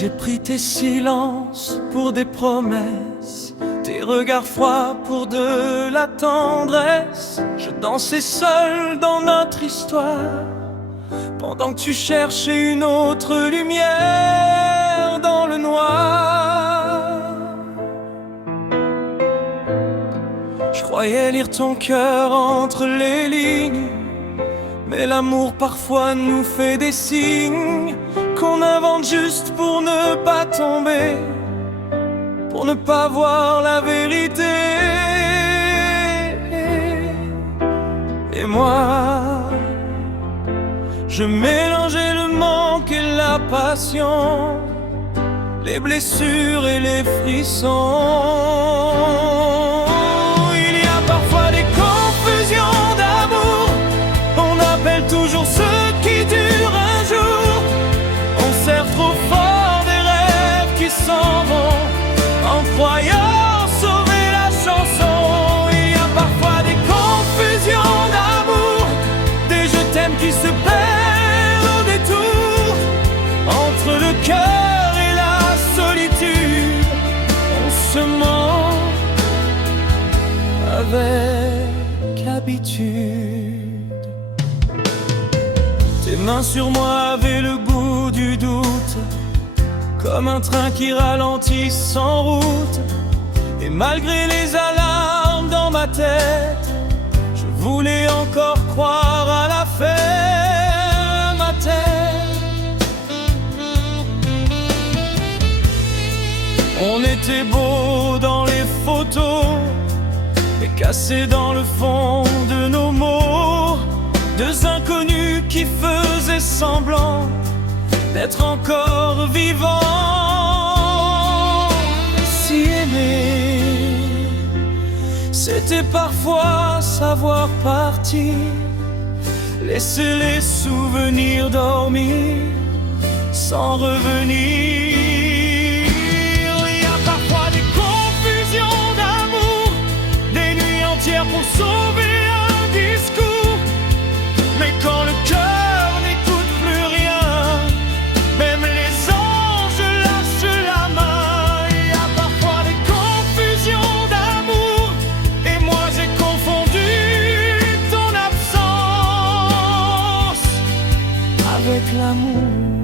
J'ai pris tes silences pour des promesses, tes regards froids pour de la tendresse. Je dansais seul dans notre histoire, pendant que tu cherchais une autre lumière dans le noir. Je croyais lire ton cœur entre les lignes, mais l'amour parfois nous fait des signes qu'on invente juste pour ne pas tomber, pour ne pas voir la vérité. Et moi, je mélangeais le manque et la passion, les blessures et les frissons. Il y a parfois des confusions d'amour, on appelle toujours ceux qui durent un jour. On serre trop fort des rêves qui s'en vont, en croyant sauver la chanson. Il y a parfois des confusions d'amour, des je t'aime qui se perdent au détour. Entre le cœur et la solitude, on se ment avec habitude. Tes mains sur moi avaient le goût du doute, comme un train qui ralentit sans route. Et malgré les alarmes dans ma tête, je voulais encore croire à la fermeté. On était beaux dans les photos, mais cassés dans le fond de nos mots. Deux inconnus qui faisaient semblant d'être encore vivants. Si aimer, c'était parfois savoir partir, laisser les souvenirs dormir sans revenir. Il y a parfois des confusions d'amour, des nuits entières pour sauver un discours. Mais quand le cœur n'écoute plus rien, même les anges lâchent la main. Il y a parfois des confusions d'amour, et moi j'ai confondu ton absence avec l'amour.